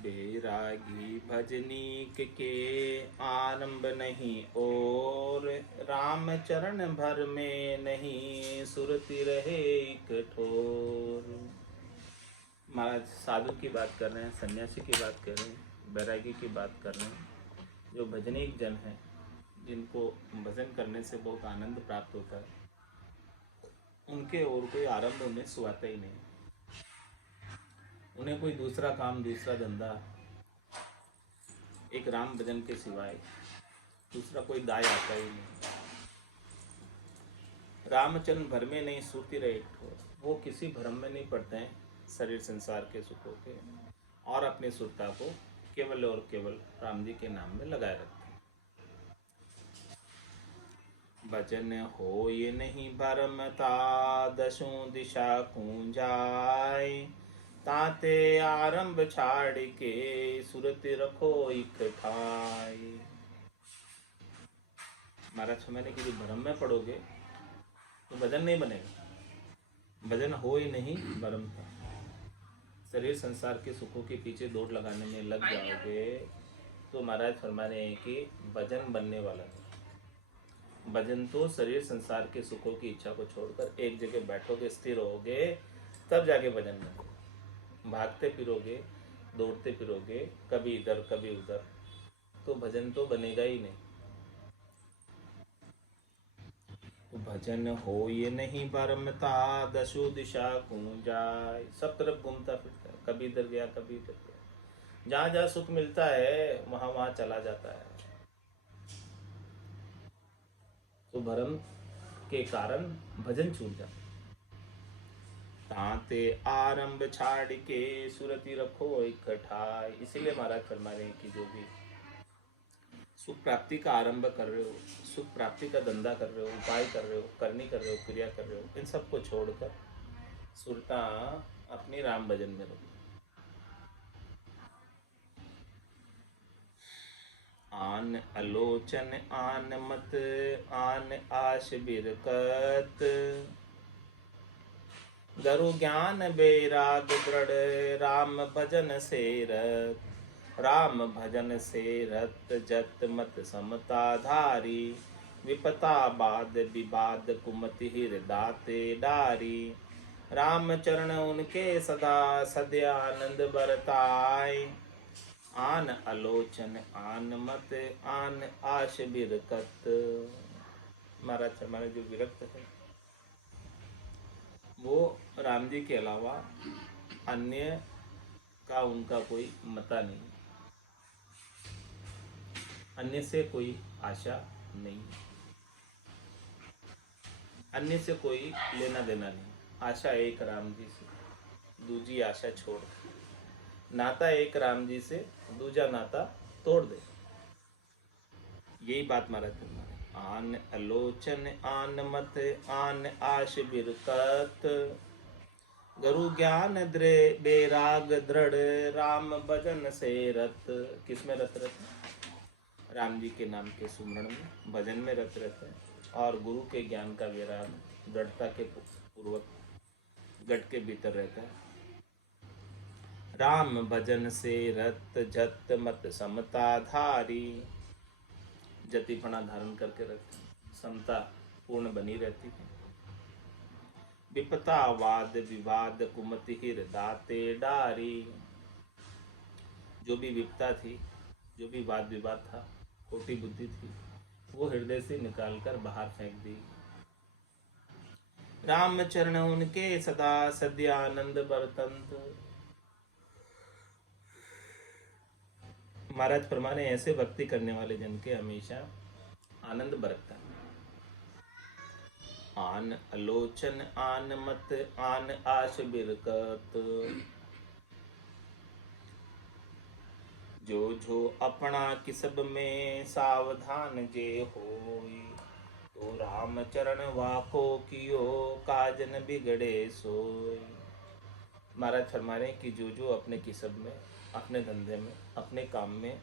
बैरागी भजनीक के आरंभ नहीं और, राम चरण भर में नहीं सुरति रहे एक ठोर। महाराज साधु की बात कर रहे हैं, सन्यासी की बात कर रहे हैं, बैरागी की बात कर रहे हैं। जो भजनीक जन हैं, जिनको भजन करने से बहुत आनंद प्राप्त होता है, उनके और कोई आरंभ उन्हें सुहाता ही नहीं। उन्हें कोई दूसरा काम, दूसरा धंधा, एक राम भजन के सिवाय दूसरा कोई दाय आता ही नहीं। रामचरण भर में नहीं सूती रहे एक ठोर। वो किसी भ्रम में नहीं पड़ते हैं शरीर संसार के सुखों के, और अपनी सुरता को केवल और केवल राम जी के नाम में लगाए रखते हैं। भजन हो ये नहीं भरमता, दसों दिशा कूंजाय, ताते आरंभ छाड़ के सुरत रखो एक ठाय। महाराज समझने की, जो भ्रम में पड़ोगे तो भजन नहीं बनेगा। भजन हो ही नहीं भरमता, शरीर संसार के सुखों के पीछे दौड़ लगाने में लग जाओगे तो महाराज फरमा रहे हैं कि भजन बनने वाला नहीं। भजन तो शरीर संसार के सुखों की इच्छा को छोड़कर एक जगह बैठोगे, स्थिर होगे, तब जाके भजन बनेगा। भागते फिरोगे, दौड़ते फिरोगे, कभी इधर कभी उधर, तो भजन तो बनेगा ही नहीं। तो भजन हो ये नहीं भरमता, दसों दिशा कूंजाय। सब तरफ घूमता फिरता है, कभी इधर गया कभी इधर गया, जहाँ जहाँ सुख मिलता है वहाँ वहाँ चला जाता है। तो भरम के कारण भजन छूट जाता। ताते आरंभ छाड़ के सुरति रखो इकट्ठाई। इसीलिए महाराज फरमा रहे हैं कि जो भी सुख प्राप्ति का आरंभ कर रहे हो, सुख प्राप्ति का धंधा कर रहे हो, उपाय कर रहे हो, करनी कर रहे हो, क्रिया कर रहे हो, इन सबको छोड़कर सुरता अपनी राम भजन में रखो। आन आलोचन आन मत आन आश बिरकत, गुरु ज्ञान बैराग दृढ़ राम भजन से रत। राम भजन से रत जत मत समता धारी, विपता बाद विवाद कुमति हृदाते डारी। राम चरण उनके सदा सद्य आनंद बरताय, आन आलोचन आन मत आन आश बिरकत। महाराज हमारे जो विरक्त है वो राम जी के अलावा अन्य का उनका कोई मता नहीं, अन्य से कोई आशा नहीं, अन्य से कोई लेना देना नहीं। आशा एक राम जी से, दूजी आशा छोड़। नाता एक राम जी से, दूजा नाता तोड़ दे। यही बात महाराज फरमा रहे। आन आलोचन आन मत आन आश बिरकत, गुरु ज्ञान बैराग दृढ़ राम भजन से रत। किसमें रत रहते हैं? राम जी के नाम के सुमरण में, भजन में रत रहते हैं, और गुरु के ज्ञान का वैराग दृढ़ता के पूर्वक गढ़ के भीतर रहता है। राम भजन से रत जत मत समता धारी। जतिपना धारण करके रखते हैं, समता पूर्ण बनी रहती है। विपता वाद विवाद कुमति हृदाते डारी। जो भी विपता थी, जो भी वाद विवाद था, खोटी बुद्धि थी, वो हृदय से निकालकर बाहर फेंक दी। राम चरण उनके सदा सद्य आनंद बरतंत। महाराज फरमाने, ऐसे भक्ति करने वाले जन के हमेशा आनंद बरतता है। आन आलोचन आन मत आन आश बिरकत, जो जो अपना किसब में सावधान जे होई, तो राम चरण वाको कियो काजन बिगड़े सोई। महाराज फरमा रहे हैं कि जो जो अपने किसब में, अपने धंधे में, अपने काम में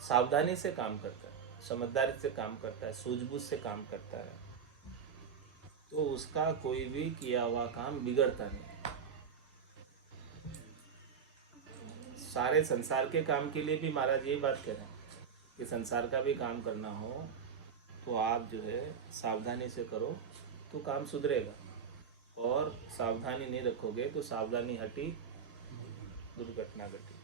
सावधानी से काम करता है, समझदारी से काम करता है, सूझबूझ से काम करता है, तो उसका कोई भी किया हुआ काम बिगड़ता नहीं। सारे संसार के काम के लिए भी महाराज यही बात कह रहे हैं कि संसार का भी काम करना हो तो आप जो है सावधानी से करो तो काम सुधरेगा, और सावधानी नहीं रखोगे तो सावधानी हटी दुर्घटना घटी।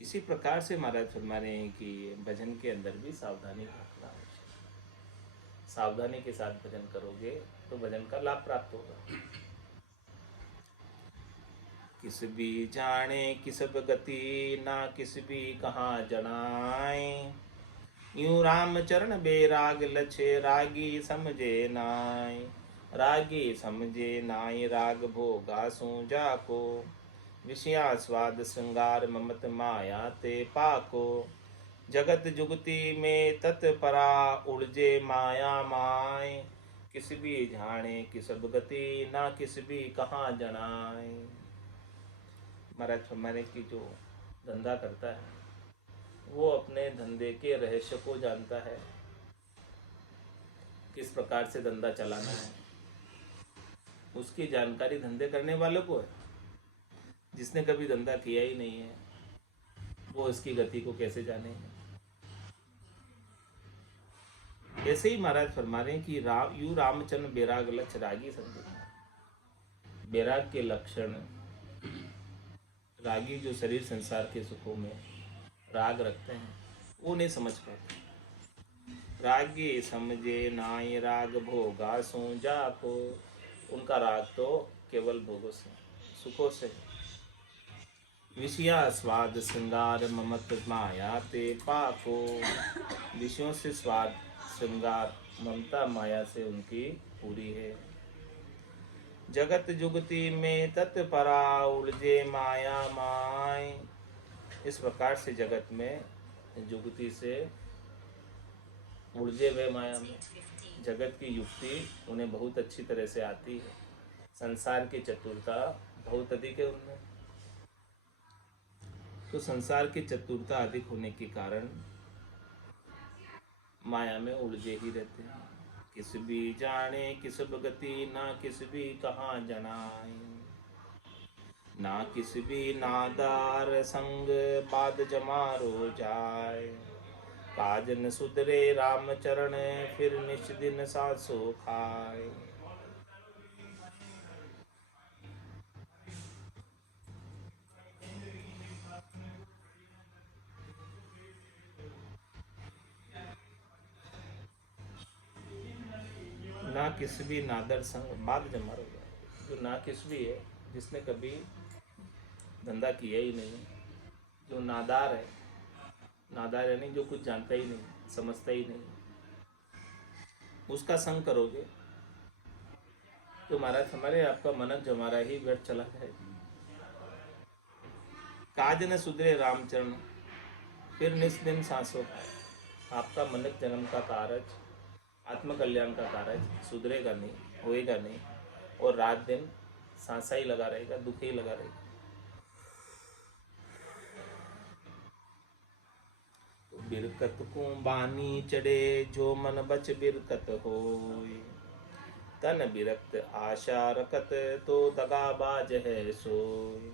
इसी प्रकार से महाराज फरमा रहे हैं कि भजन के अंदर भी सावधानी रखना आवश्यक। सावधानी के साथ भजन करोगे तो भजन का लाभ प्राप्त होगा। किस भी जाने किस गति, ना किस भी कहाँ जनाए। यूं राम चरण बेराग लछे, रागी समझे नाय। रागी समझे नाय राग भोगा सूजा को। विषया स्वाद श्रृंगार ममत माया ते पाको। जगत जुगति में तत्परा, उड़जे माया माय। किस भी जाने किस गति, ना किस भी कहाँ जनाए। महाराज फरमाने की जो धंधा करता है वो अपने धंधे के रहस्य को जानता है, किस प्रकार से धंधा चलाना है उसकी जानकारी धंधे करने वालों को है। जिसने कभी धंधा किया ही नहीं है वो इसकी गति को कैसे जाने। ऐसे ही महाराज फरमा रहे हैं कि यू रामचंद्र बैराग लक्ष्य रागी समझे। बैराग के लक्षण, रागी जो शरीर संसार के सुखों में राग रखते हैं वो नहीं समझ पाते। रागी समझे नाई राग भोगा सूजा को। उनका राग तो केवल भोगों से, सुखों से। विषया स्वाद श्रृंगार ममत माया ते पाको। विषयों से स्वाद श्रृंगार ममता माया से उनकी पूरी है। जगत जुगति में तत्परा, उलझे माया माय। इस प्रकार से जगत में जुगति से उलझे हुए माया में। जगत की युक्ति उन्हें बहुत अच्छी तरह से आती है, संसार की चतुरता बहुत अधिक है उनमें। तो संसार की चतुरता अधिक होने के कारण माया में उलझे ही रहते हैं। किस भी जाने किस गति, ना किस भी कहाँ जनाए। ना किस भी नादार संग, बाद जमारो जाए। काज न सुधरे राम चरण, फिर निश दिन सासो खाए। ना किस भी नादर संग, बाद जमारो जाए। जो ना किस भी है, जिसने कभी धंधा किया ही नहीं, जो नादार है, नादार यानी जो कुछ जानता ही नहीं, समझता ही नहीं, उसका संग करोगे तो महाराज हमारे आपका मनक जमारा ही व्यर्थ चला जाएगा। काज न सुधरे रामचरण, फिर निस दिन सांसों खाए। आपका मनक जन्म का कारज, आत्मकल्याण का कारज सुधरेगा नहीं, होएगा नहीं, और रात दिन सांसा ही लगा रहेगा, दुख ही लगा रहेगा। बिरकत को बानी चढ़े, जो मन बच बिरकत होय। तन बिरक्त आशा रखत, तो दगाबाज है सोय।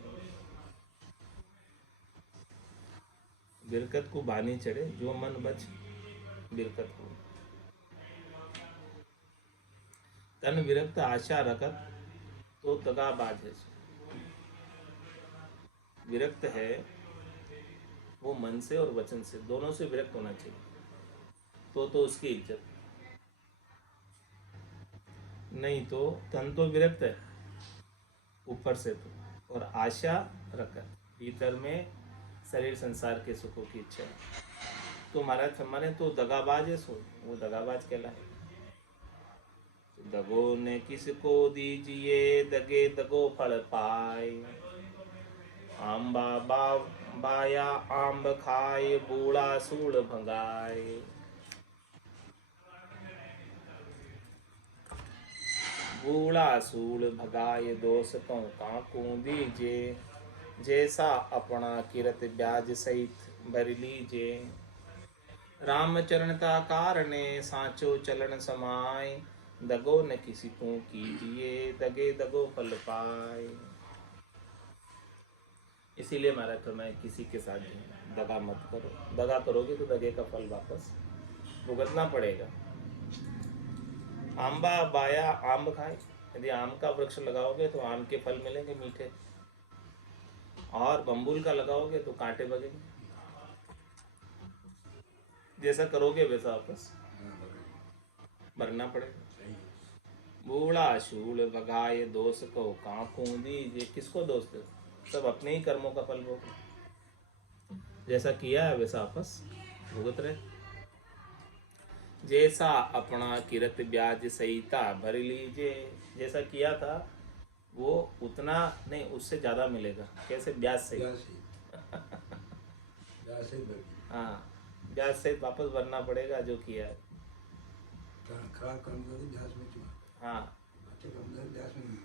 बिरकत को बानी चढ़े, जो मन बच बिरकत हो। तन विरक्त आशा रखत, तो दगाबाज है सोय। विरक्त है वो मन से और वचन से, दोनों से विरक्त होना चाहिए, तो उसकी इज्जत। नहीं तो तन तो विरक्त है ऊपर से तो, और आशा रखत, भीतर में शरीर संसार के सुखों की इच्छा है, तो महाराज फरमाने तो दगाबाज है सो, वो दगाबाज कहलाए। तो दगो ने किसको दीजिए, दगे दगो फल पाए। आंबा बाया आंब खाए, बूढ़ा सूढ़ भगाए। बूढ़ा सूढ़ भगाए, दोष तो काकू दीजे। जैसा अपना किरत ब्याज सहित भर लीजे। रामचरण का कारणे, सांचो चलन समाय। दगो न किसी को कीजिए, दगे दगो फल पाए। इसीलिए महाराज फरमाए किसी के साथ दगा मत करो। दगा करोगे तो दगे का फल वापस भुगतना पड़ेगा। आंबा बाया आम खाए, यदि आम का वृक्ष लगाओगे तो आम के फल मिलेंगे मीठे, और बम्बुल का लगाओगे तो कांटे बगेंगे। जैसा करोगे वैसा वापस भरना पड़ेगा। बूढ़ा शूल भगाए दोष को कांकू दीजिए, किसको दोष दो, सब अपने ही कर्मों का फल भोग। जैसा किया है वैसा वापस भुगत रहे। जैसा अपना किरत ब्याज सहिता भर लीजिए, जैसा किया था वो उतना नहीं, उससे ज्यादा मिलेगा। कैसे? ब्याज सहित। हाँ, ब्याज सहित वापस भरना पड़ेगा जो किया है। खराब कर्म करो ब्याज में क्यों? हाँ, अच्छे कर्म करो ब्याज में नहीं।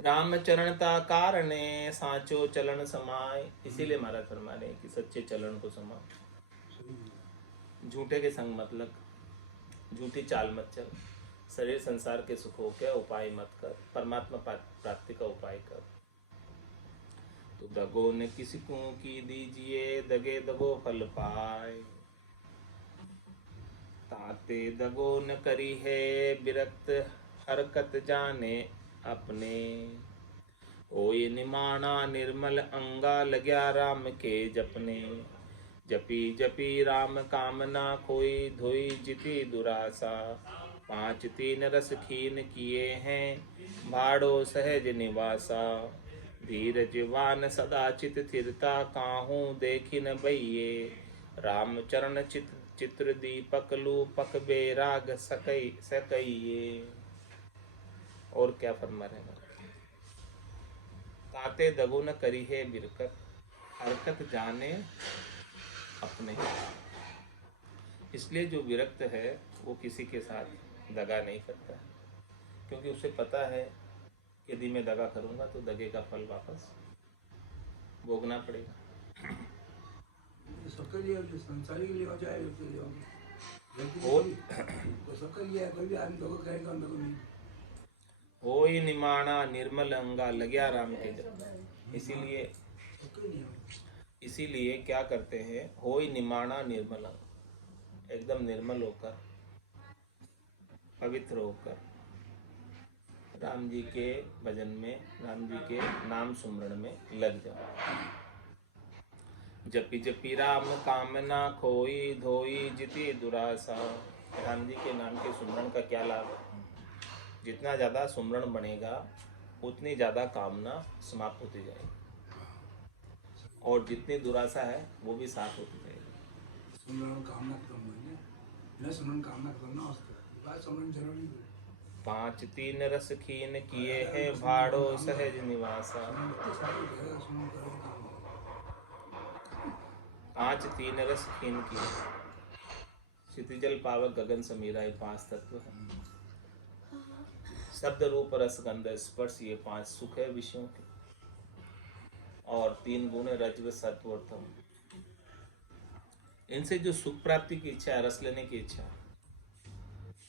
रामचरणता कारणे सांचो चलन समाय, इसीलिए महाराज फरमाने कि सच्चे चलन को समा। झूठे के संग मत लग, झूठी चाल मत चल, शरीर संसार के सुखों के उपाय मत कर, परमात्मा प्राप्ति का उपाय कर। तो दगो न किसी को की दीजिए, दगे दगो फल पाए। ताते दगो न करी है विरक्त, हरकत जाने अपने। ओय निमाना निर्मल अंगा, लग्या राम के जपने। जपी जपी राम कामना, खोई धोई जिति दुरासा। 5 3 रस खीन किए हैं, भाड़ो सहज निवासा। धीरजवान सदा चित थिरता, काहू देखिन बइये। राम चरण चित्र दीपक लूपक, बेराग सकइये। और क्या फरमा रहे हैं? ताते दगो न करी है बिरकत, हरकत जाने अपने। इसलिए जो विरक्त है वो किसी के साथ दगा नहीं करता, क्योंकि उसे पता है कि यदि मैं दगा करूंगा तो दगे का फल वापस भोगना पड़ेगा। सबके लिए जो संसारी के लिए हो जाए उसके लिए तो सबके लिए कोई भी आदमी धोखा करेगा मेरे को नहीं। होई निमाना निर्मल अंगा, लग्या राम के जप। इसीलिए क्या करते हैं? होई निमाना निर्मल अंग, एकदम निर्मल होकर, पवित्र होकर राम जी के भजन में, राम जी के नाम सुमरण में लग जाओ। जपी जपी राम कामना, खोई धोई जिति दुरासा। राम जी के नाम के सुमरण का क्या लाभ है? जितना ज़्यादा सुमरण बनेगा उतनी ज़्यादा कामना समाप्त होती जाएगी, और जितनी दुरासा है वो भी साफ होती जाएगी। सुमरण कामना खत्म हुई ना, सुमरण कामना करना उसके बाद सुमरण जरूरी है। 5 3 रस खीन किए हैं, भाड़ो सहज निवासा। 5 3 रस खीन किए, क्षितिजल पावक गगन समीरा, ये 5 तत्व है। शब्द रूप रस गंध स्पर्श, ये 5 सुख है विषयों के, और 3 गुण रजव सत्व और तम। इनसे जो सुख प्राप्ति की इच्छा है, रस लेने की इच्छा,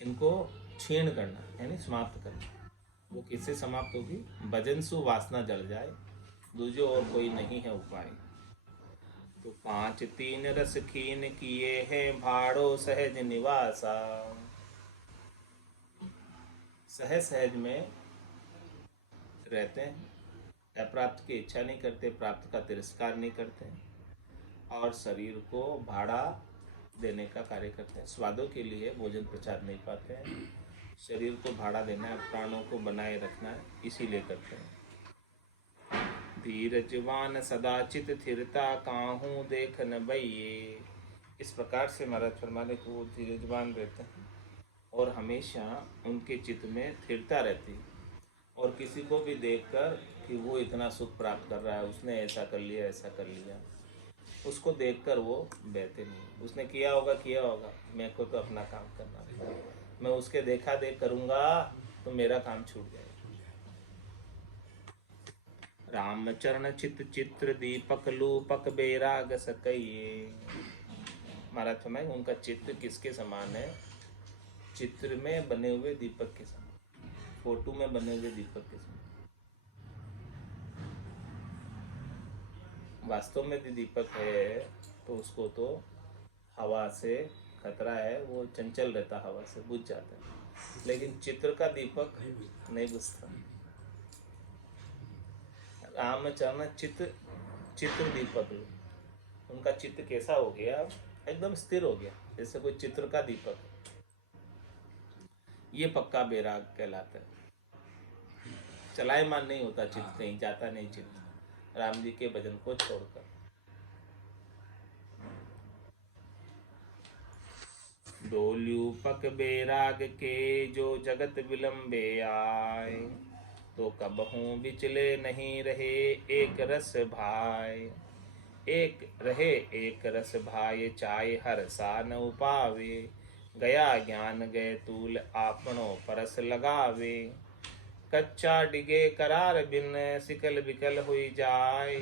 इनको क्षीण करना यानी समाप्त करना। वो किससे समाप्त होगी? भजन सु वासना जल जाए, दूजे और कोई नहीं है उपाय। तो 5 3 रस खीन किए हैं, भाड़ो सहज निवासा। सहज सहज में रहते हैं, अप्राप्त की इच्छा नहीं करते, प्राप्त का तिरस्कार नहीं करते, और शरीर को भाड़ा देने का कार्य करते हैं। स्वादों के लिए भोजन प्रचार नहीं पाते हैं, शरीर को भाड़ा देना है, प्राणों को बनाए रखना है, इसीलिए करते हैं। धीरजवान सदा चित थिरता, काहू देख न बइये। इस प्रकार से महाराज फरमाने को वो धीरजवान रहते हैं और हमेशा उनके चित्त में स्थिरता रहती है, और किसी को भी देखकर कि वो इतना सुख प्राप्त कर रहा है, उसने ऐसा कर लिया, ऐसा कर लिया, उसको देखकर वो बहते नहीं। उसने किया होगा, मेरे को तो अपना काम करना है, मैं उसके देखा देख करूँगा तो मेरा काम छूट जाएगा। राम चरण चित्र दीपक लूपक, बेराग सकइये। महाराज फरमाए उनका चित्र किसके समान है? चित्र में बने हुए दीपक के समान, फोटो में बने हुए दीपक के समान। वास्तव में भी दीपक है तो उसको तो हवा से खतरा है, वो चंचल रहता, हवा से बुझ जाता है। लेकिन चित्र का दीपक नहीं बुझता। नहीं बुझता। रामचरण चित्र दीपक, उनका चित्त कैसा हो गया, एकदम स्थिर हो गया, जैसे कोई चित्र का दीपक। ये पक्का बैराग कहलाता है। चलायमान नहीं होता चित्त, कहीं जाता नहीं चित्त, राम जी के भजन को छोड़कर। डोल्यू पक बैराग के जो जगत विलंबे आए, तो कबहू बिचले नहीं रहे एक रस भाई। एक रहे एक रस भाई, चाहे हर सा न उपावे। गया ज्ञान गए तूल आपनो परस लगावे। कच्चा डिगे करार बिन, सिकल बिकल हुई जाए।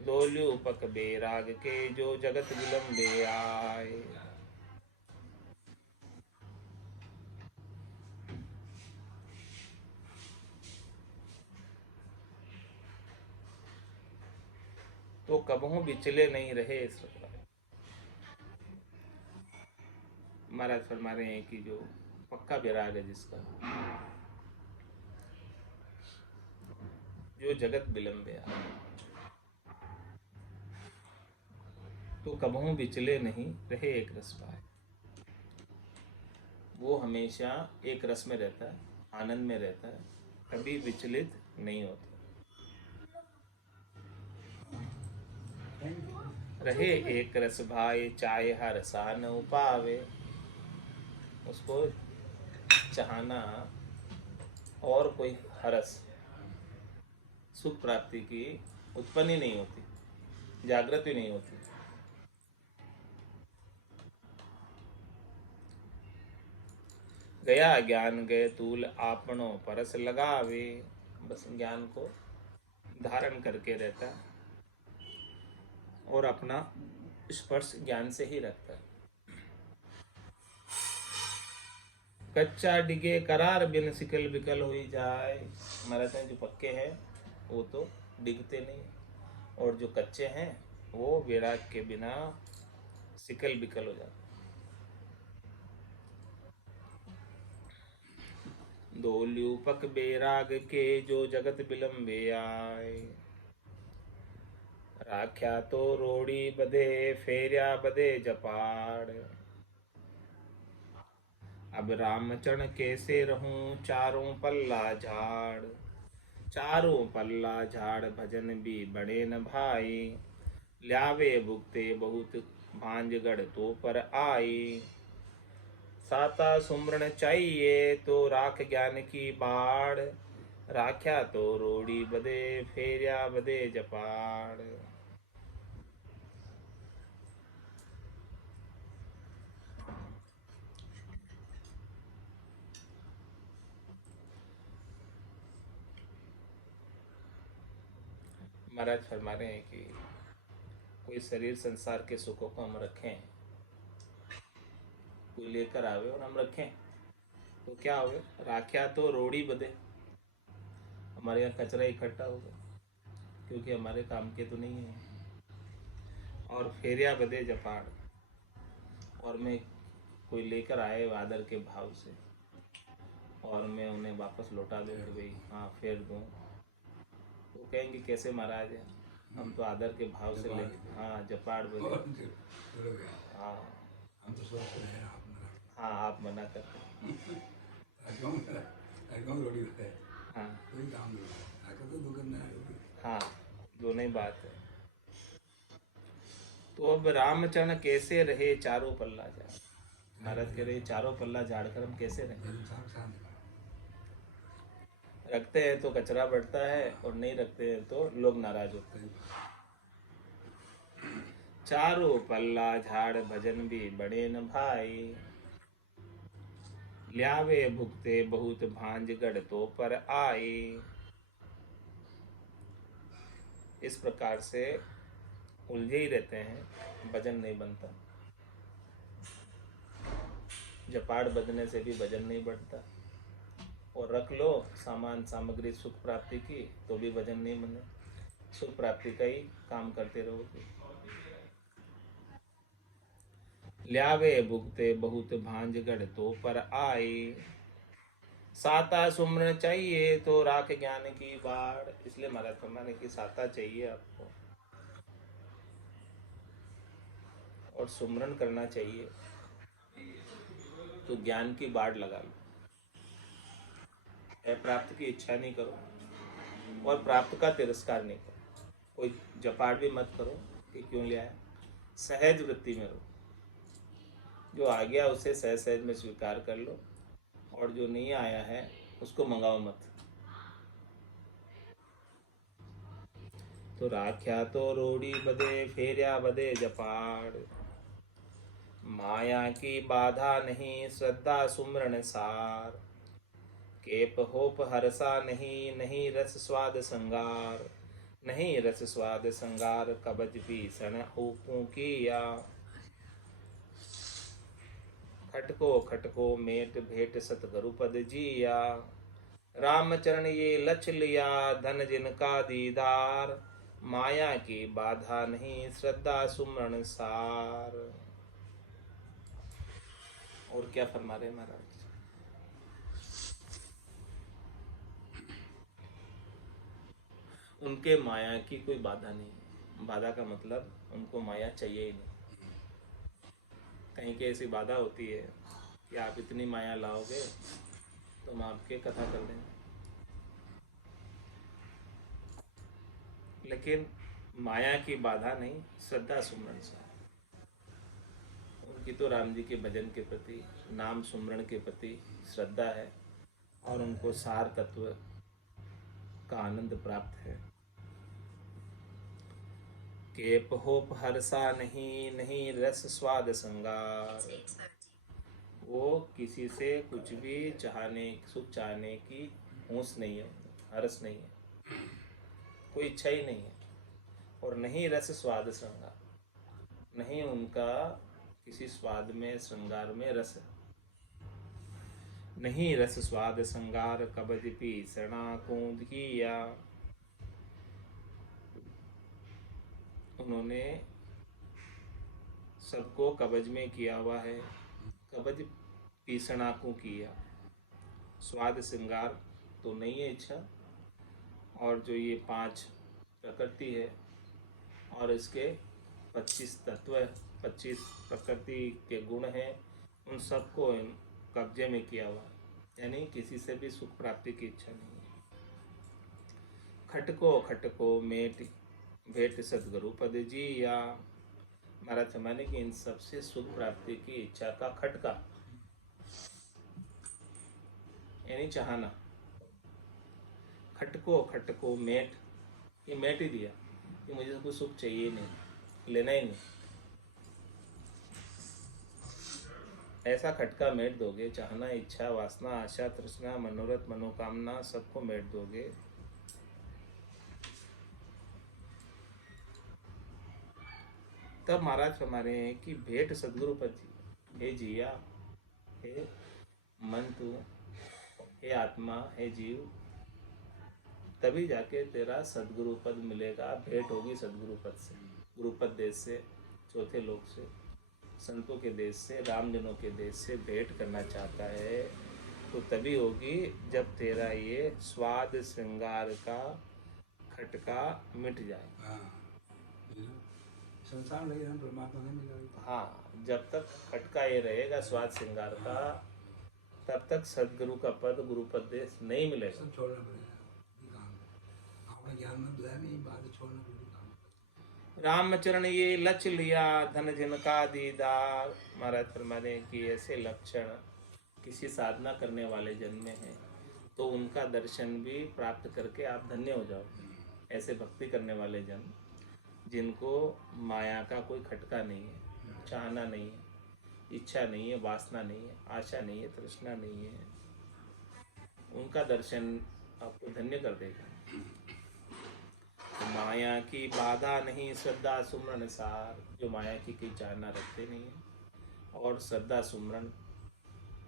डोल्यू पक बैराग के जो जगत विलंबे आए। तो कबहू बिचले नहीं रहे इस प्रकार। महाराज फरमा रहे हैं कि जो पक्का बैराग है जिसका, जो जगत विलंबे आए, तो कबहू बिचले नहीं रहे एक रस पाए। वो हमेशा एक रस में रहता है, आनंद में रहता है, कभी विचलित नहीं होता। रहे एक रस भाई, चाहे हर सा न उपावे। उसको चाहना और कोई हरस, सुख प्राप्ति की उत्पन्न ही नहीं होती, जागृत भी नहीं होती। गया ज्ञान गए तूल आपनो परस लगावे। बस ज्ञान को धारण करके रहता है और अपना स्पर्श ज्ञान से ही रखता है। कच्चा डिगे करार बिन, सिकल बिकल हुई जाए। महाराज जो पक्के हैं वो तो डिगते नहीं, और जो कच्चे हैं वो वैराग के बिना सिकल बिकल हो जाते। डोल्यू पक बैराग के जो जगत विलंबे आए। राख्या तो रोड़ी बधे, फेरिया बधे जपाड़। अब रामचरण कैसे रहूं चारों पल्ला झाड़। चारों पल्ला झाड़ भजन भी बड़े न भाई। ल्यावे भुगते बहुत भांजगढ़ तो पर आई। साता सुमरण चाहिए तो राख ज्ञान की बाड़। राख्या तो रोड़ी बदे, फेरिया बदे जपाड़। महाराज फरमा रहे हैं कि कोई शरीर संसार के सुखों को हम रखें, कोई लेकर आवे और हम रखें, तो क्या होगा, राख्या तो रोड़ी बदे, हमारे यहाँ कचरा इकट्ठा होगा क्योंकि हमारे काम के तो नहीं है। और फेरिया बदे जपाड़, और मैं कोई लेकर आए आदर के भाव से और मैं उन्हें वापस लौटा दूँ कि भाई हाँ फेर दूँ, तो कहेंगे कैसे महाराज है, हम तो आदर के भाव से ले, हाँ जपाड़ बदे, हाँ हम तो सोचते हैं आप मना, हाँ आप मना करते, रोटी है, हाँ कोई काम नहीं है, आकर तो दुकान में रोटी, हाँ दोनों ही बात है। तो अब रामचरण कैसे रहे चारों पल्ला झाड़। महाराज कह रहे चारों पल्ला झाड़ कर हम कैसे रहे। इंसान शांत रखते हैं तो कचरा बढ़ता है और नहीं रखते हैं तो लोग नाराज होते हैं। चारों पल्ला झाड़ भजन भी बड़े न भाई। ल्यावे भुगते बहुत भांजगढ़ तो पर आए। इस प्रकार से उलझे ही रहते हैं, भजन नहीं बनता। जपाड़ बदने से भी भजन नहीं बढ़ता, और रख लो सामान सामग्री सुख प्राप्ति की तो भी भजन नहीं बने। सुख प्राप्ति का ही काम करते रहोगे। ल्यावे भुगते बहुत भांजगढ़ तो पर आए, साता सुमरण चाहिए तो राख ज्ञान की बाढ़। इसलिए महाराज फरमाने की साता चाहिए आपको और सुमरण करना चाहिए तो ज्ञान की बाढ़ लगा लो। प्राप्त की इच्छा नहीं करो और प्राप्त का तिरस्कार नहीं करो। कोई जपाट भी मत करो कि क्यों लिया है। सहज वृत्ति में रहो। जो आ गया उसे सहज सहज में स्वीकार कर लो और जो नहीं आया है उसको मंगाओ मत। तो राख्या तो रोड़ी बदे फेरिया बदे जपाड़, माया की बाधा नहीं श्रद्धा सुमरण सार। केप होप हरसा नहीं, नहीं रस स्वाद संगार, नहीं रस स्वाद संगार कबज भीषण ऊपों किया। खटको खटको मेट भेट सतगुरु पद जिया, रामचरण ये लच लिया धन जिनका दीदार। माया की बाधा नहीं श्रद्धा सुमरण सार। और क्या फरमा रहे महाराज? उनके माया की कोई बाधा नहीं। बाधा का मतलब उनको माया चाहिए ही नहीं। कहीं की ऐसी बाधा होती है कि आप इतनी माया लाओगे तो हम आपके कथा कर देंगे, लेकिन माया की बाधा नहीं श्रद्धा सुमरण से। उनकी तो राम जी के भजन के प्रति, नाम सुमरण के प्रति श्रद्धा है और उनको सार तत्व का आनंद प्राप्त है। केप होप हर्षा नहीं, नहीं रस स्वाद संगार। वो किसी से कुछ भी चाहने, सुख चाहने की होश नहीं है, हर्ष नहीं है, कोई इच्छा ही नहीं है। और नहीं रस स्वाद श्रृंगार, नहीं उनका किसी स्वाद में श्रृंगार में रस है। नहीं रस स्वाद श्रृंगार कबज भीषणा कूद किया। उन्होंने सबको कब्ज में किया हुआ है, कब्ज पीसना को किया। स्वाद श्रृंगार तो नहीं है इच्छा, और जो ये 5 प्रकृति है और इसके 25 तत्व, 25 प्रकृति के गुण हैं, उन सबको कब्जे में किया हुआ, यानी किसी से भी सुख प्राप्ति की इच्छा नहीं है। खटको खटको मेट भेट सदगुरु पद जी, या महाराज फरमाने की इन सबसे सुख प्राप्ति की इच्छा का खटका यानी चाहना। खटको खटको मेट, ये मेट ही दिया कि मुझे कोई सुख चाहिए नहीं, लेना ही नहीं। ऐसा खटका मेट दोगे, चाहना, इच्छा, वासना, आशा, तृष्णा, मनोरथ, मनोकामना सबको मेट दोगे, तब महाराज फरमा रहे हैं कि भेंट सदगुरु पद जी। हे जिया, हे मन तू, हे आत्मा, हे जीव, तभी जाके तेरा सदगुरु पद मिलेगा। भेंट होगी सदगुरु पद से, गुरुपद देश से, चौथे लोक से, संतों के देश से, रामजनों के देश से भेंट करना चाहता है तो तभी होगी जब तेरा ये स्वाद श्रृंगार का खटका मिट जाए। संसार लगे हम परमात्मा नहीं मिला। हाँ, जब तक खटका ये रहेगा स्वाद श्रृंगार का, तब तक सदगुरु का पद, गुरुपद देश नहीं मिलेगा। सब छोड़ना पड़ेगा, अपने ज्ञान में दुआ नहीं, बात छोड़ना पड़ेगा। रामचरण ये लच लिया धन जिनका दीदार। महाराज फरमाने कि ऐसे लक्षण किसी साधना करने वाले जन में है तो उनका दर्शन भी प्राप्त करके आप धन्य हो जाओ। ऐसे भक्ति करने वाले जन जिनको माया का कोई खटका नहीं है, चाहना नहीं है, इच्छा नहीं है, वासना नहीं है, आशा नहीं है, तृष्णा नहीं है, उनका दर्शन आपको धन्य कर देगा। माया की बाधा नहीं श्रद्धा सुमरण सार, जो माया की कोई चाहना रखते नहीं है और श्रद्धा सुमरण,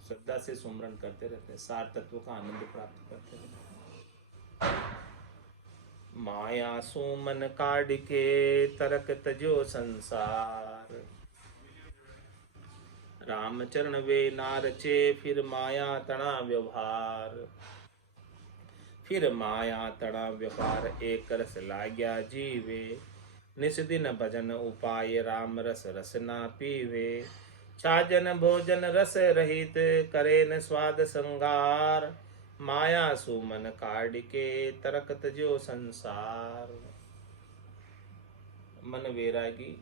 श्रद्धा से सुमरण करते रहते हैं, सार तत्व का आनंद प्राप्त करते रहते हैं। माया सु मन काढ़ के तरक तजो संसार। रामचरण वे नारचे फिर माया तना व्यवहार। फिर माया तड़ा व्यापार एक रस लाग्या जीवे। निस दिन भजन उपाय राम रस रस ना पीवे। छाजन भोजन रस रहित करे न स्वाद संगार। माया सुमन काढ़ के तरकत जो संसार। मन वैरागी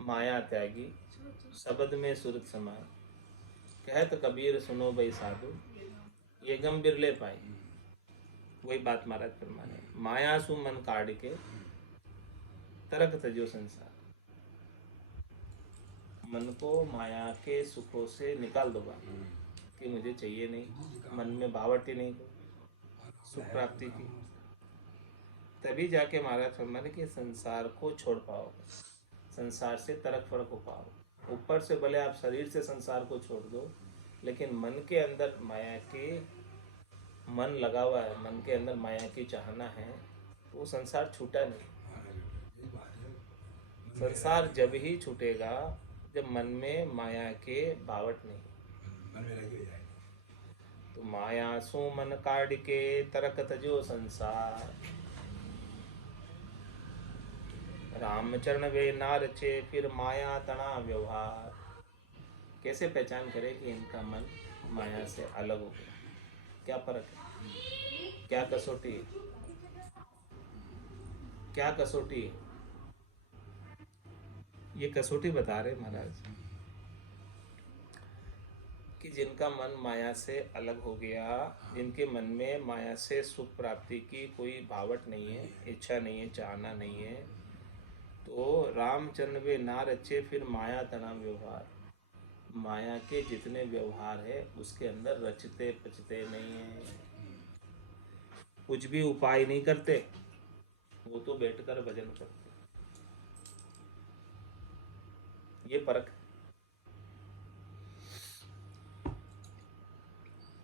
माया त्यागी शब्द में सुरत समाय। कहत कबीर सुनो भाई साधु ये गंभीर ले पाई। वही बात महाराज फरमाने माया सु मन काढ़ के तरक तजो संसार। मन को माया के सुखों से निकाल दो बात कि मुझे चाहिए नहीं। मन में भावट ही नहीं सुख प्राप्ति की। तभी जाके महाराज फरमाने कि संसार को छोड़ पाओगे, संसार से तरक फरक हो पाओ। ऊपर से भले आप शरीर से संसार को छोड़ दो लेकिन मन के अंदर माया के मन लगा हुआ है, मन के अंदर माया की चाहना है तो वो संसार छूटा नहीं। संसार जब ही छूटेगा जब मन में माया के भावट नहीं। तो माया सु मन काढ़ के तरकत जो संसार। रामचरण वे नारचे फिर माया तना व्यवहार। कैसे पहचान करे कि इनका मन माया से अलग हो गया? क्या फर्क है? क्या कसौटी है? क्या कसौटी है? ये कसौटी बता रहे महाराज कि जिनका मन माया से अलग हो गया, जिनके मन में माया से सुख प्राप्ति की कोई भावट नहीं है, इच्छा नहीं है, चाहना नहीं है, तो रामचंद्र वे ना रचे फिर माया तना व्यवहार। माया के जितने व्यवहार है उसके अंदर रचते पचते नहीं है। कुछ भी उपाय नहीं करते, वो तो बैठकर भजन करते। ये फर्क है।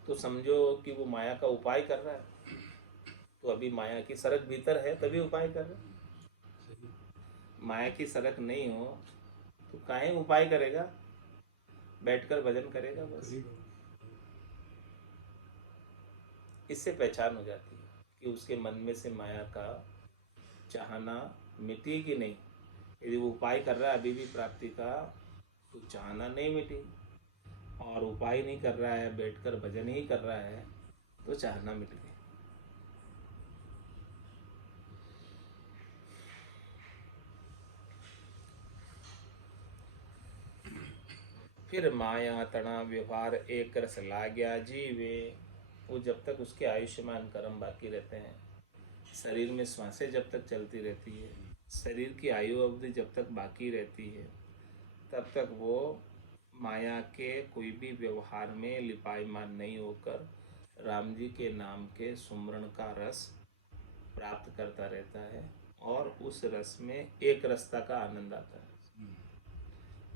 तो समझो कि वो माया का उपाय कर रहा है तो अभी माया की सरक भीतर है तभी उपाय कर रहा है। माया की सरक नहीं हो तो काहे उपाय करेगा? बैठकर भजन करेगा बस। इससे पहचान हो जाती है कि उसके मन में से माया का चाहना मिटी कि नहीं। यदि वो उपाय कर रहा है अभी भी प्राप्ति का तो चाहना नहीं मिटी, और उपाय नहीं कर रहा है बैठकर भजन ही कर रहा है तो चाहना मिट गई। फिर माया तना व्यवहार एक रस लाग्या जीवे। वो जब तक उसके आयुष्मान कर्म बाकी रहते हैं, शरीर में श्वासें जब तक चलती रहती है, शरीर की आयु अवधि जब तक बाकी रहती है, तब तक वो माया के कोई भी व्यवहार में लिपायमान नहीं होकर राम जी के नाम के सुमरण का रस प्राप्त करता रहता है। और उस रस में एक रसता का आनंद आता है।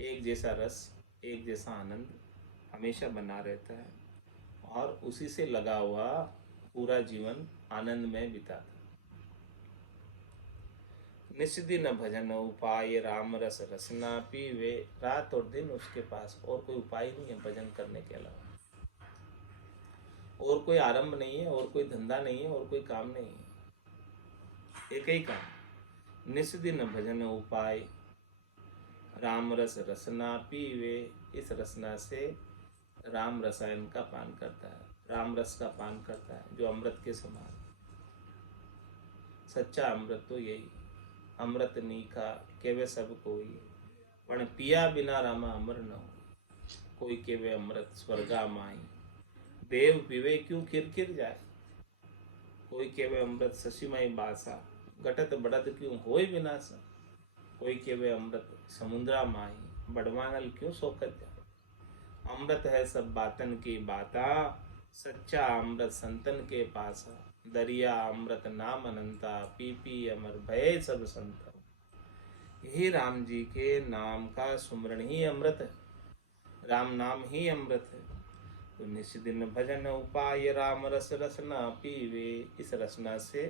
एक जैसा रस, एक जैसा आनंद हमेशा बना रहता है और उसी से लगा हुआ पूरा जीवन आनंद में बिताता है। निस्दिन भजन उपाय राम रस रसना पीवे। रात और दिन उसके पास और कोई उपाय नहीं है भजन करने के अलावा। और कोई आरंभ नहीं है, और कोई धंधा नहीं है, और कोई काम नहीं है। एक ही काम, निस्दिन भजन उपाय राम रस रसना पीवे। इस रसना से राम रसायन का पान करता है, राम रस का पान करता है जो अमृत के समान। सच्चा अमृत तो यही, अमृत नीखा केवे सब कोई, पण पिया बिना रामा अमर न हो। कोई केवे अमृत स्वर्गा माई, देव पीवे क्यों खिर जाए। कोई केवे अमृत शशिमय बासा, घटत बढ़त क्यों होय विनाशा। कोई केवे अमृत समुद्रा माई, बड़वानल क्यों सोकत जाए। अमृत है सब बातन की बाता, सच्चा अमृत संतन के पासा। दरिया अमृत नाम अनंता, पी पी अमर भय सब संता। यही राम जी के नाम का सुमरण ही अमृत है, राम नाम ही अमृत है। तो निस्दिन भजन उपाय राम रस रसना पीवे। इस रसना से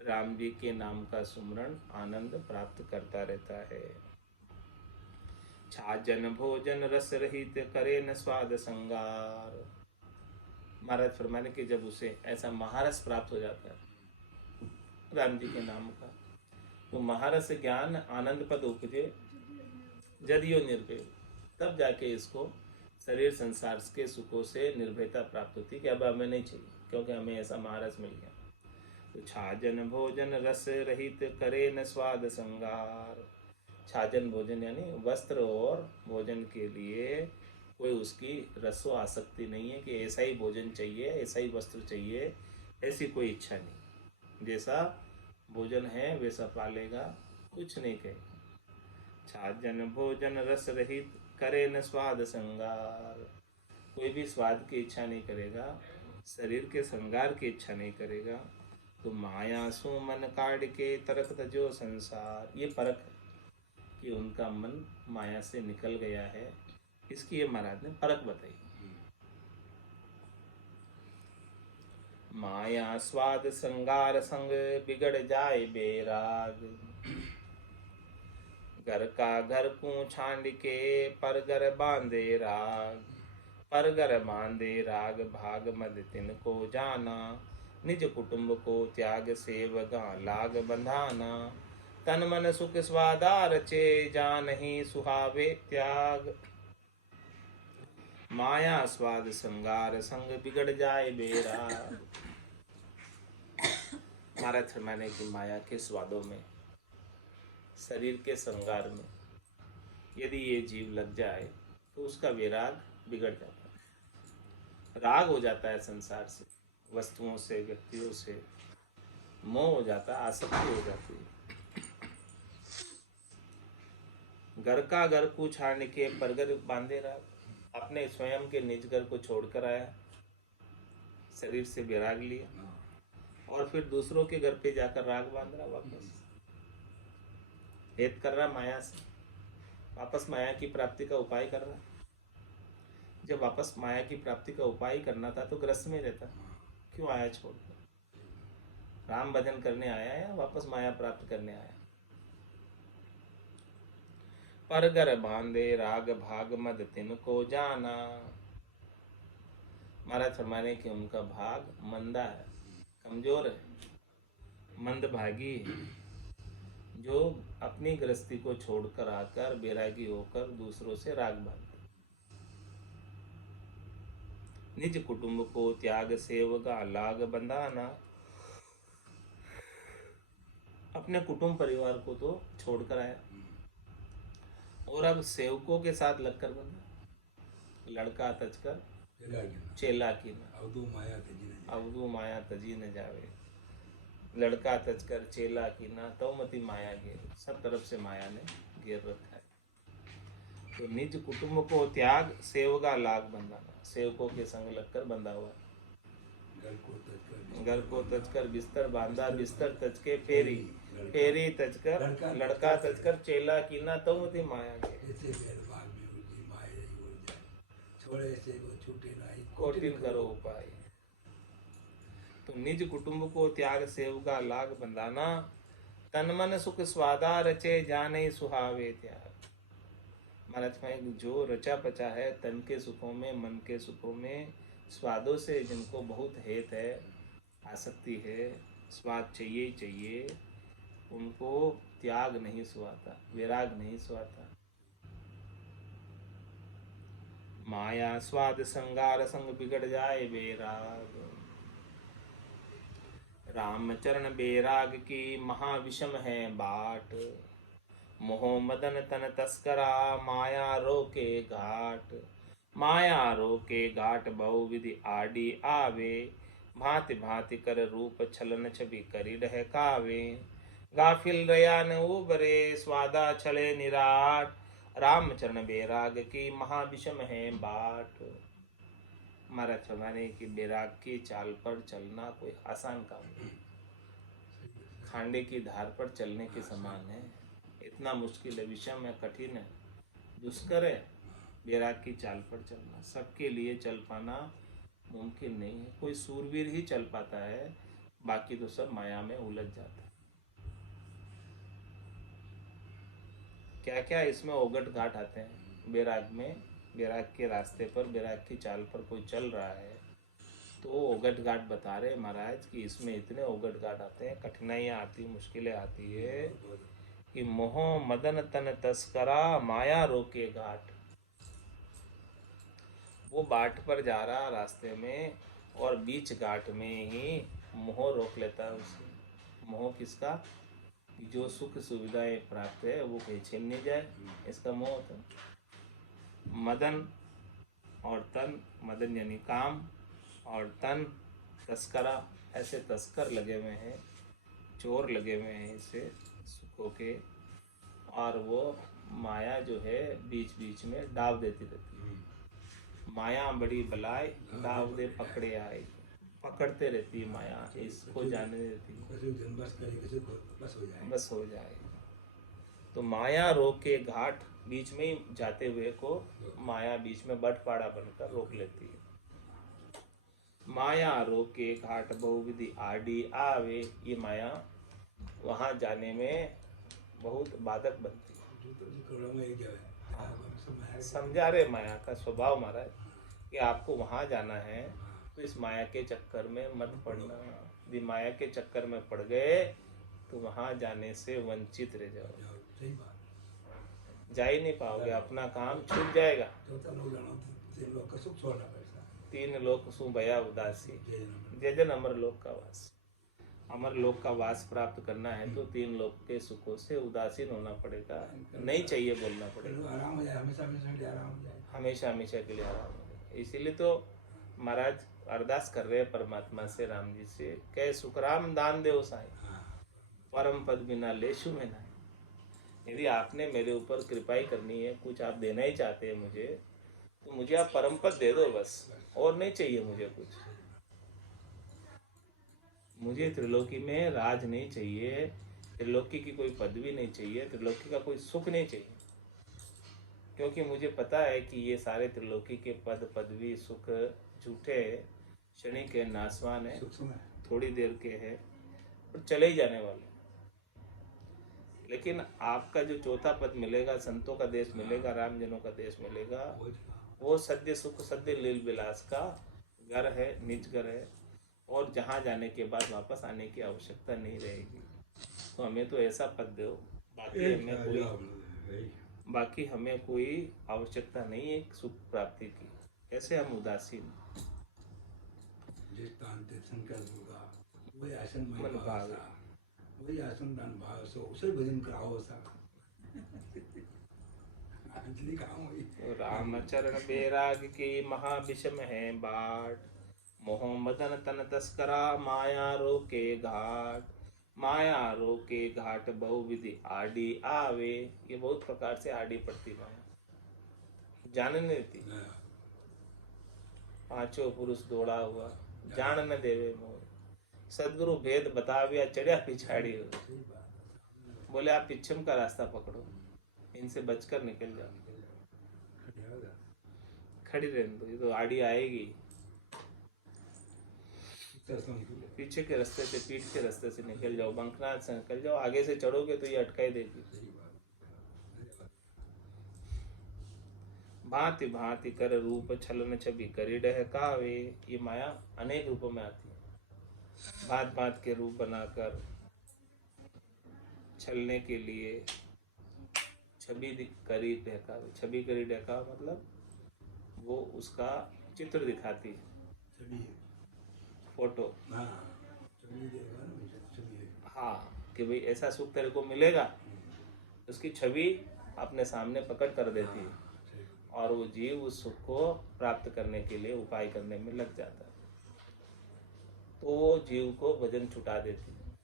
राम जी के नाम का सुमरण आनंद प्राप्त करता रहता है। छाजन भोजन रस रहित करे न स्वाद संगार। महाराज फरमाने कि जब उसे ऐसा महारस प्राप्त हो जाता है राम जी के नाम का, तो महारस ज्ञान आनंद पद उपजे जदियो निर्भय, तब जाके इसको शरीर संसार के सुखों से निर्भयता प्राप्त होती है कि अब हमें नहीं चाहिए, क्योंकि हमें ऐसा महारस मिल गया। तो छाजन भोजन रस रहित करे न स्वाद संगार। छाजन भोजन यानी वस्त्र और भोजन के लिए कोई उसकी रसो आसक्ति नहीं है कि ऐसा ही भोजन चाहिए, ऐसा ही वस्त्र चाहिए, ऐसी कोई इच्छा नहीं। जैसा भोजन है वैसा पालेगा, कुछ नहीं कहेगा। छाजन भोजन रस रहित करे न स्वाद संगार। कोई भी स्वाद की इच्छा नहीं करेगा, शरीर के संगार की इच्छा नहीं करेगा। तो माया सु मन काढ़ के तरक तजो संसार। ये परख है कि उनका मन माया से निकल गया है, इसकी ये महाराज ने परख बताई। माया स्वाद संगार संग बिगड़ जाए बेराग। घर का घर को छांड के परगर बांधे राग। परगर बांधे राग भाग मद तिन को जाना। निज कुटुंब को त्याग सेवगा लाग बंधाना। तन मन सुख स्वादा रचे जान ही सुहावे त्याग। माया स्वाद संगार संग बिगड़ जाए बेराग। महाराज फरमाने की माया के स्वादों में, शरीर के संगार में यदि ये जीव लग जाए तो उसका विराग बिगड़ जाता है। राग हो जाता है संसार से, वस्तुओं से, व्यक्तियों से मोह हो जाता है, आसक्ति हो जाती है। घर का घर को छाड़ने के परगर बांधे राग। अपने स्वयं के निज घर को छोड़कर आया, शरीर से विराग लिया और फिर दूसरों के घर पे जाकर राग बांध रहा, वापस हेत कर रहा माया से, वापस माया की प्राप्ति का उपाय कर रहा। जब वापस माया की प्राप्ति का उपाय करना था तो ग्रस्त में रहता, क्यों आया छोड़कर? राम भजन करने आया या वापस माया प्राप्त करने आया? परगर बांधे राग भाग मद तिनको जाना। महाराज फरमाने कि उनका भाग मंदा है, कमजोर है, मंदभागी है, जो अपनी गृहस्थी को छोड़कर आकर बैरागी होकर दूसरों से राग बांधते। निज कुटुंब को त्याग सेवगा लाग बंधाना। अपने कुटुंब परिवार को तो छोड़कर आया और अब सेवकों के साथ लगकर बंधा। लड़का तजकर चेला की ना, अवधू माया तजी न जावे। लड़का तजकर चेला की ना, तौमती माया घेर। सब तरफ से माया ने घेर रखा है। तो निज कुटुंब को त्याग सेवगा लाग बंधाना। सेवकों के संग लगकर बंधा हुआ। घर को तजकर बिस्तर बांधा, बिस्तर तज के फेरी, फेरी तजकर लड़का तजकर चेला की ना, तौमती माया घेर। कोटिन करो उपाय। तो निज कुटुंब को त्याग सेवगा लाग बंधाना। तन मन सुख स्वादा रचे जाने सुहावे त्याग। महाराज में जो रचा पचा है तन के सुखों में, मन के सुखों में, स्वादों से जिनको बहुत हेत है, आसक्ति है, स्वाद चाहिए ही चाहिए, उनको त्याग नहीं सुहाता, विराग नहीं सुहाता। माया स्वाद संगार संग बिगड़ जाए बेराग। रामचरण बेराग की महाविषम है बाट। मोह मदन तन तस्करा माया रोके घाट। माया रोके घाट बहुविधि आडी आवे। भांति भांति कर रूप छलन छवि करी ढहकावे। गाफिल रया न उबरे स्वादा छले निराट। रामचरण बेराग की महाविषम है बाट। महाराज फरमाने की बैराग की चाल पर चलना कोई आसान काम नहीं, खांडे की धार पर चलने के समान है। इतना मुश्किल है, विषम है, कठिन है, दुष्कर है बैराग की चाल पर चलना। सबके लिए चल पाना मुमकिन नहीं है। कोई सूरवीर ही चल पाता है, बाकी तो सब माया में उलझ जाता है। क्या क्या इसमें ओगट घाट आते हैं बैराग में। बैराग के रास्ते पर, बैराग की चाल पर कोई चल रहा है तो वो ओगट घाट बता रहे महाराज कि इसमें इतने ओगट घाट आते हैं, कठिनाइयाँ आती, मुश्किलें आती है कि मोह मदन तन तस्करा माया रोके घाट। वो बाट पर जा रहा रास्ते में और बीच घाट में ही मोह रोक लेता है उसे। मोह किसका? कि जो सुख सुविधाएं प्राप्त है वो कहीं छीन नहीं जाए, इसका मोह होता है। मदन और तन, मदन यानी काम, और तन तस्करा, ऐसे तस्कर लगे हुए हैं, चोर लगे हुए हैं इसे सुखों के, और वो माया जो है बीच बीच में डाव देती रहती है। माया बड़ी बलाय डाव दे पकड़े आए, पकड़ते रहती है माया, इसको जाने देती है किसी दिन बस करे, किसी को बस हो जाए। बस हो जाए। तो माया रोके घाट, बीच में ही जाते हुए को माया बीच में बटपाड़ा बनकर रोक लेती है। माया रोके घाट बहुविधि आडी आवे, ये माया वहाँ जाने में बहुत बाधक बनती है। जो करोड़ों में एक जगह है, सब माया के- समझा रहे माया का स्वभाव महाराज कि आपको वहाँ जाना है तो इस माया के चक्कर में मत पड़ना। यदि माया के चक्कर में पड़ गए तो वहाँ जाने से वंचित रह जाओ, जाओ, सही बात। जा ही नहीं पाओगे, अपना काम छूट जाएगा। चौथा लोग जानो तो 3 लोग का सुख छोड़ना पड़ता है। 3 लोक सु भया उदासी, जय नमः। जय जन अमर लोक का वास। अमर लोक का वास प्राप्त करना है तो 3 लोक के सुखों से उदासीन होना पड़ेगा, नहीं चाहिए बोलना पड़ेगा, आराम हो जाए, हमेशा हमेशा के लिए आराम हो जाए। हमेशा हमेशा के लिए आराम हो जाए। इसीलिए तो महाराज अरदास कर रहे हैं परमात्मा से, राम जी से, कह सुखराम दान दे साई, हाँ, परम पद बिना लेशु में ना। यदि आपने मेरे ऊपर कृपा ही करनी है, कुछ आप देना ही चाहते हैं मुझे, तो मुझे आप परम पद दे दो बस, और नहीं चाहिए मुझे कुछ। मुझे त्रिलोकी में राज नहीं चाहिए, त्रिलोकी की कोई पदवी नहीं चाहिए, त्रिलोकी का कोई सुख नहीं चाहिए, क्योंकि मुझे पता है कि ये सारे त्रिलोकी के पद पदवी सुख झूठे, क्षणिक के नासवान है, सुख समय। थोड़ी देर के हैं और चले ही जाने वाले। लेकिन आपका जो चौथा पद मिलेगा, संतों का देश मिलेगा, रामजनों का देश मिलेगा, वो सद्य सुख सद्य लील विलास का घर है, निज घर है, और जहाँ जाने के बाद वापस आने की आवश्यकता नहीं रहेगी। तो हमें तो ऐसा पद दो, बाकी हमें कोई आवश्यकता नहीं है सुख प्राप्ति की। कैसे हम उदासीन जिस तान ते शंकर होगा, वही आसन में मन भाव, सा, वही आसन दान भाव सो, उसे भजन कराओ सा। अंजलि कहाँ हुई? रामचरण बैराग की महाविषम है बाट, मोह मदन तन तस्करा माया रोके घाट, माया रोके घाट बहुविधि आडी आवे। ये बहुत प्रकार से आडी पड़ती माया, जाने नहीं देती। पांचों पुरुष दौड़ा हुआ जान न देवे मोह, सदगुरु भेद बताविया चढ़िया पिछाड़ी हो। बोले आप पिछम का रास्ता पकड़ो, इनसे बचकर निकल जाओ, खड़ी रहने दो, ये तो आड़ी आएगी। पीछे के रास्ते से, पीठ के रास्ते से निकल जाओ, बंकनाथ से निकल जाओ, आगे से चढ़ोगे तो ये अटकाई देगी। भांति भांति कर रूप छलन छवि करी डहकावे, ये माया अनेक रूपों में आती है। भांत भांत के रूप बनाकर छलने के लिए छवि करी डहकावे, छवि करी डहकावा मतलब वो उसका चित्र दिखाती है, फोटो। हाँ, कि भाई ऐसा सुख तेरे को मिलेगा, उसकी छवि अपने सामने पकड़ कर देती है, और वो जीव उस सुख को प्राप्त करने के लिए उपाय करने में लग जाता है, तो वो जीव को भजन छुटा देती है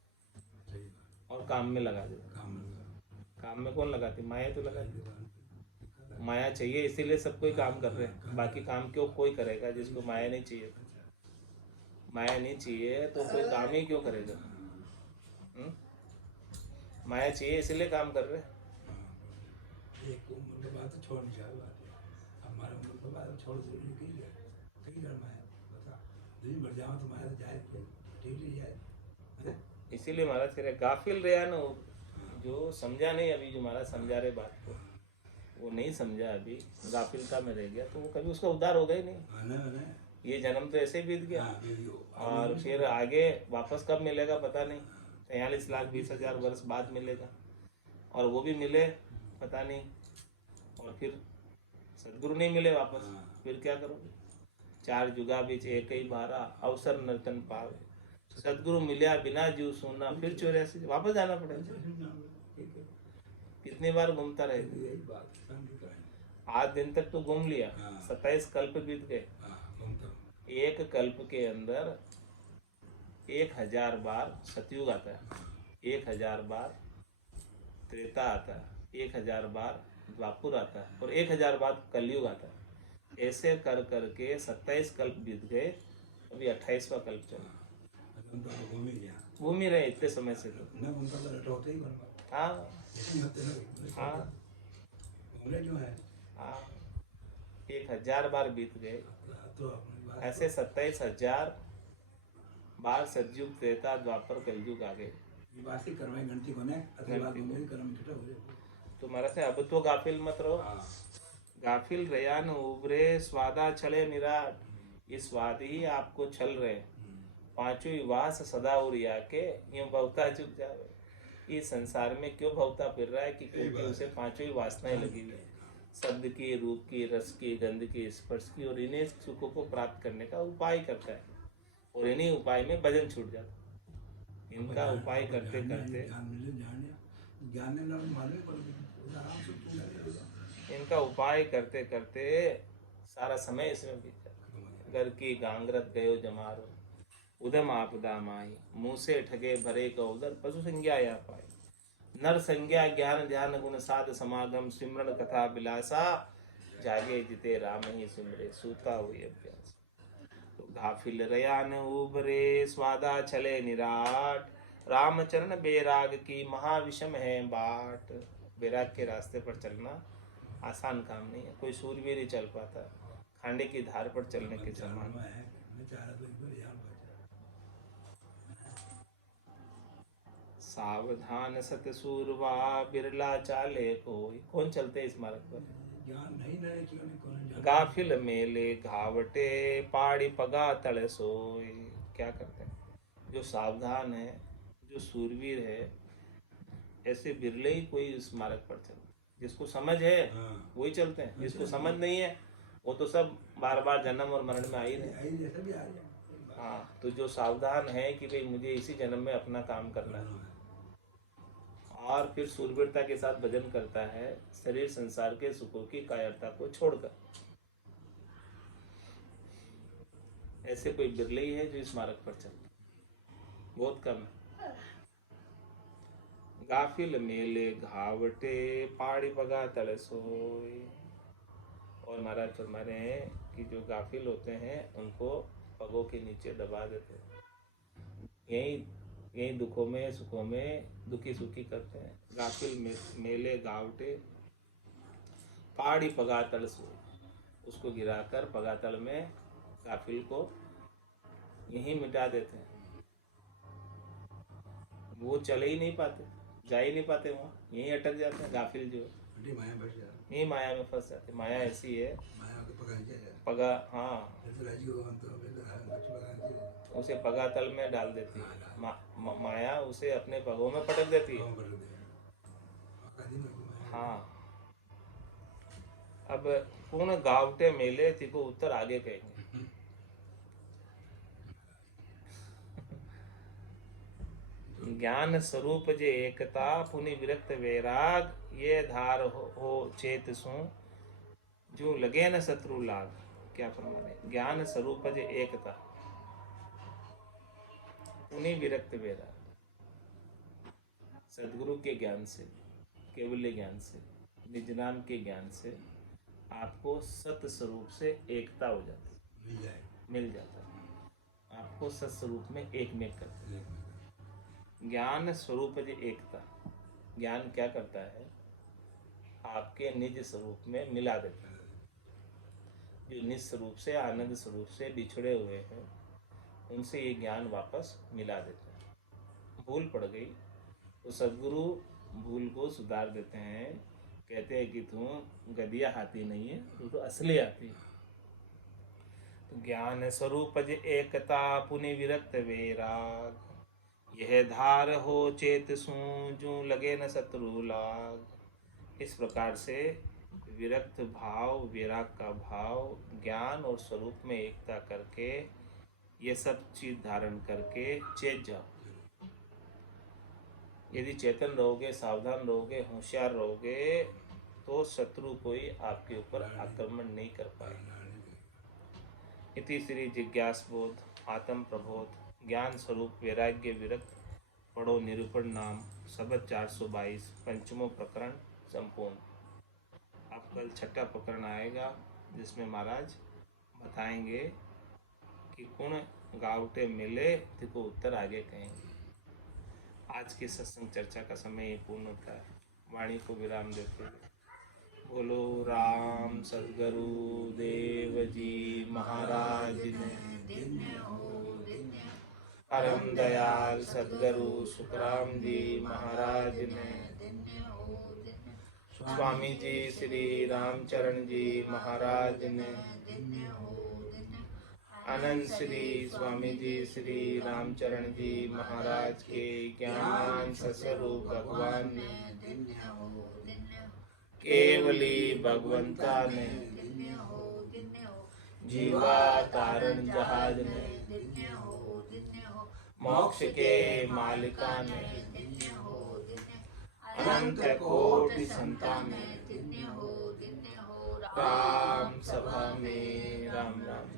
और काम में लगा देती है। काम में कौन लगाती? माया तो लगाती है। माया चाहिए इसीलिए सब कोई काम कर रहे हैं, बाकी काम क्यों कोई करेगा जिसको माया नहीं चाहिए? माया नहीं चाहिए तो कोई काम ही क्यों करेगा? माया चाहिए इसीलिए काम कर रहे हैं। एक उम्र के बाद तो छोड़ नहीं जाएगा, हमारा उम्र के बाद छोड़ दे कहीं जाए, कहीं जाए माया बता, दिन भर जाओ तो माया तो जाए, ठीक नहीं जाए। इसीलिए महाराज कह रहे गाफिल रहा ना, जो समझा नहीं अभी, जो महाराज समझा रहे बात को, वो नहीं समझा अभी, गाफिलता में रह गया, तो वो कभी उसका उद्धार होगा ही नहीं। ये जन्म तो ऐसे ही बीत गया, और फिर आगे वापस कब मिलेगा पता नहीं, 43,20,000 वर्ष बाद मिलेगा, और वो भी मिले पता नहीं, और फिर सदगुरु नहीं मिले वापस, फिर क्या करोगे? 4 जुगा बीच एक ही बारा, अवसर नर्तन पावे, सदगुरु मिला बिना जीव सुना, फिर 84 वापस जाना पड़ेगा। कितनी बार घूमता रहेगा? आज दिन तक तो घूम लिया, 27 कल्प बीत गए, एक कल्प के अंदर 1000 बार सतयुग आता है, 1000 बार त्रेता आता है, 1000 बार द्वापुर आता है, और 1000 बार कलयुग आता है। ऐसे कर करके 27 कल्प बीत गए, अभी 28वां कल्प चला। घूम ही रहे इतने समय से तो। हाँ हाँ हाँ, 1000 बार बीत गए, ऐसे 27,000 बार सतयुग त्रेता द्वापर कलयुग आ गए। तुम्हारा से अब तो गाफिल मत रहो, गाफिल रया न उबरे, स्वादा छले निराट, ये स्वाद ही आपको छल रहे, पांचों वास सदा उड़िया के यूं भवता चुक जावे। इस संसार में क्यों भवता फिर रहा है कि क्योंकि उसे पांचों ही वासनाएं लगी हुई है, शब्द की, रूप की, रस की, गंध की, स्पर्श की, और इन्हें सुखों को प्राप्त करने का उपाय करता है, और इन्हीं उपाय में भजन छूट जाता है। इनका उपाय करते करते, इनका उपाय करते करते सारा समय इसमें बीत जाता। घर की गांगरत गयो जमारो, उधम आपदा माई, मुंह से ठगे भरे का उदर, पशु संज्ञा या पाई, नर संज्ञा ज्ञान ध्यान गुण साध समागम, सिमरन कथा बिलासा, जागे जिते राम ही सिमरे, सूता हुई अभ्यास। तो गाफिल रयान उबरे, स्वादा छले निराट, रामचरण बेराग की महाविषम है बाट। बेराग के रास्ते पर चलना आसान काम नहीं है, कोई सूरवीर ही चल पाता, खांडे की धार पर चलने के समान। सावधान सतसूरवा, बिरला चाले कोई, कौन चलते इस मार्ग पर? गाफिल मेले घावटे, पाड़ी पगा तले सोई। क्या करते हैं? जो सावधान है, जो सूरवीर है, ऐसे बिरले ही कोई इस मार्ग पर चलते। जिसको समझ है वही चलते हैं, जिसको समझ नहीं है वो तो सब बार बार जन्म और मरण में आ ही रहे। हाँ, तो जो सावधान है कि भाई मुझे इसी जन्म में अपना काम करना है, और फिर सूरवीरता के साथ भजन करता है, शरीर संसार के सुखों की कायरता को छोड़कर, ऐसे कोई बिरले ही है जो इस मार्ग पर चलता, बहुत कम है। गाफिल मेले घावटे, पहाड़ी पगा तले सोए। और महाराज फरमा रहे हैं कि जो गाफिल होते हैं उनको पगों के नीचे दबा देते हैं, यही दुखों में सुखों में दुखी सुखी करते हैं। गाफिल मेले गावटे, पहाड़ी पगातल सोए, उसको गिराकर पगातल में गाफिल को यहीं मिटा देते हैं। वो चले ही नहीं पाते, जा ही नहीं पाते, वहाँ यहीं अटक जाते हैं। गाफिल जो यही माया में फंस जाते। माया ऐसी है, पगा, हाँ, उसे पगातल में डाल देती है। माया उसे अपने पगों में पटक देती है। हाँ, अब पूर्ण गावटे मेले थी को उत्तर आगे कहेंगे। ज्ञान स्वरूप जे एकता, पुनि विरक्त वैराग, ये धार हो चेत सु, जो लगे न शत्रु लाग। क्या फरमाने? ज्ञान स्वरूप जे एकता, पुनि विरक्त वैराग। सदगुरु के ज्ञान से, केवल ज्ञान से, निज नाम के ज्ञान से आपको सत स्वरूप से एकता हो जाती है, मिल जाता है, आपको सत स्वरूप में एक में करते हैं। ज्ञान स्वरूप जो एकता, ज्ञान क्या करता है? आपके निज स्वरूप में मिला देता है। जो निज स्वरूप से, आनंद स्वरूप से बिछड़े हुए हैं, उनसे ये ज्ञान वापस मिला देता है। भूल पड़ गई तो सदगुरु भूल को सुधार देते हैं। कहते हैं कि तू गदिया हाथी नहीं है, तू तो असली हाथी। तो ज्ञान स्वरूप ज एकता पुनि विरक्त वैराग, यह धार हो चेत सू जू लगे न शत्रु लाग। इस प्रकार से विरक्त भाव, विराग का भाव, ज्ञान और स्वरूप में एकता करके ये सब चीज धारण करके चेत जाओ। यदि चेतन रहोगे, सावधान रहोगे, होशियार रहोगे तो शत्रु कोई आपके ऊपर आक्रमण नहीं कर पाएगा। इति श्री जिज्ञासबोध आत्म प्रबोध ज्ञान स्वरूप वैराग्य विरक्त पढ़ो निरूपण नाम शब्द 422 पंचमो प्रकरण संपूर्ण। अब कल छठा प्रकरण आएगा जिसमें महाराज बताएंगे कि कुण गावटे मिले तो उत्तर आगे कहेंगे। आज की सत्संग चर्चा का समय ये पूर्ण होता है। वाणी को विराम देते हुए बोलो राम सद्गुरु देव जी महाराज ने, परम दयाल सद्गुरु सुखराम जी महाराज ने, स्वामी जी श्री रामचरण जी महाराज ने, अनंत श्री स्वामी जी श्री रामचरण जी महाराज के ज्ञान स्वरूप भगवान ने, केवली भगवंता ने, जीवा तारण जहाज ने, मोक्ष के मालिका ने, अनंत कोटि संतान ने, राम सभा में राम राम।